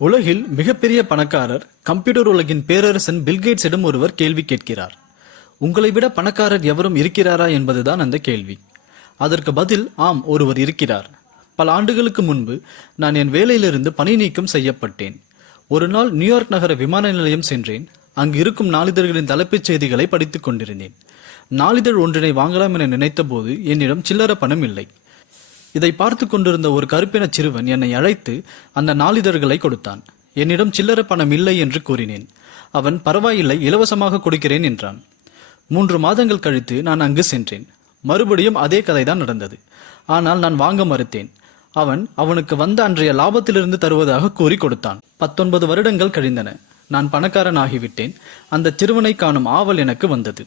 உலகில் மிகப்பெரிய பணக்காரர் கம்ப்யூட்டர் உலகின் பேரரசன் பில்கேட்ஸிடம் ஒருவர் கேள்வி கேட்கிறார். உங்களை விட பணக்காரர் எவரும் இருக்கிறாரா? என்பதுதான் அந்த கேள்வி. அதற்கு பதில் ஆம் ஒருவர் இருக்கிறார். பல ஆண்டுகளுக்கு முன்பு நான் என் வேலையிலிருந்து பணி நீக்கம் செய்யப்பட்டேன். ஒரு நாள் நியூயார்க் நகர விமான நிலையம் சென்றேன். அங்கு இருக்கும் நாளிதழ்களின் தலைப்புச் செய்திகளை படித்துக் கொண்டிருந்தேன். நாளிதழ் ஒன்றினை வாங்கலாம் என நினைத்தபோது என்னிடம் சில்லற பணம் இல்லை. இதை பார்த்து கொண்டிருந்த ஒரு கருப்பின சிறுவன் என்னை அழைத்து அந்த நாளிதழ்களை கொடுத்தான். என்னிடம் சில்லற பணம் இல்லை என்று கூறினேன். அவன் பரவாயில்லை இலவசமாக கொடுக்கிறேன் என்றான். மூன்று மாதங்கள் கழித்து நான் அங்கு சென்றேன். மறுபடியும் அதே கதைதான் நடந்தது. ஆனால் நான் வாங்க மறுத்தேன். அவன் அவனுக்கு வந்த அன்றைய லாபத்திலிருந்து தருவதாக கூறி கொடுத்தான். பத்தொன்பது வருடங்கள் கழிந்தன. நான் பணக்காரன் ஆகிவிட்டேன். அந்த சிறுவனை காணும் ஆவல் எனக்கு வந்தது.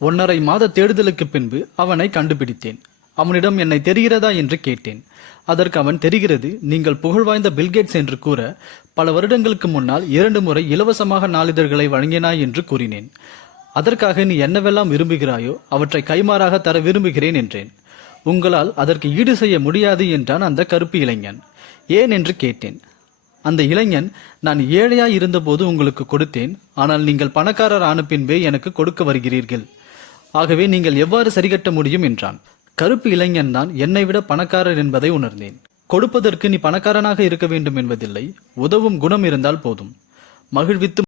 ஒன்னரை மாத தேடுதலுக்கு பின்பு அவனை கண்டுபிடித்தேன். அவனிடம் என்னை தெரிகிறதா என்று கேட்டேன். அதற்கு அவன் தெரிகிறது நீங்கள் புகழ்வாய்ந்த பில்கேட்ஸ் என்று கூற பல வருடங்களுக்கு முன்னால் இரண்டு முறை இலவசமாக நாளிதழ்களை வழங்கினாய் என்று கூறினேன். அதற்காக நீ என்னவெல்லாம் விரும்புகிறாயோ அவற்றை கைமாறாக தர விரும்புகிறேன் என்றேன். உங்களால் அதற்கு ஈடு செய்ய முடியாது என்றான் அந்த கருப்பு இளைஞன். ஏன்? என்று கேட்டேன். அந்த இளைஞன் நான் ஏழையாய் இருந்தபோது உங்களுக்கு கொடுத்தேன் ஆனால் நீங்கள் பணக்காரர் ஆன பின்பே எனக்கு கொடுக்க வருகிறீர்கள். ஆகவே நீங்கள் எவ்வாறு சரிகட்ட முடியும்? என்றான். கருப்பு இளைஞன் தான் என்னை விட பணக்காரர் என்பதை உணர்ந்தேன். கொடுப்பதற்கு நீ பணக்காரனாக இருக்க வேண்டும் என்பதில்லை உதவும் குணம் இருந்தால் போதும். மகிழ்வித்து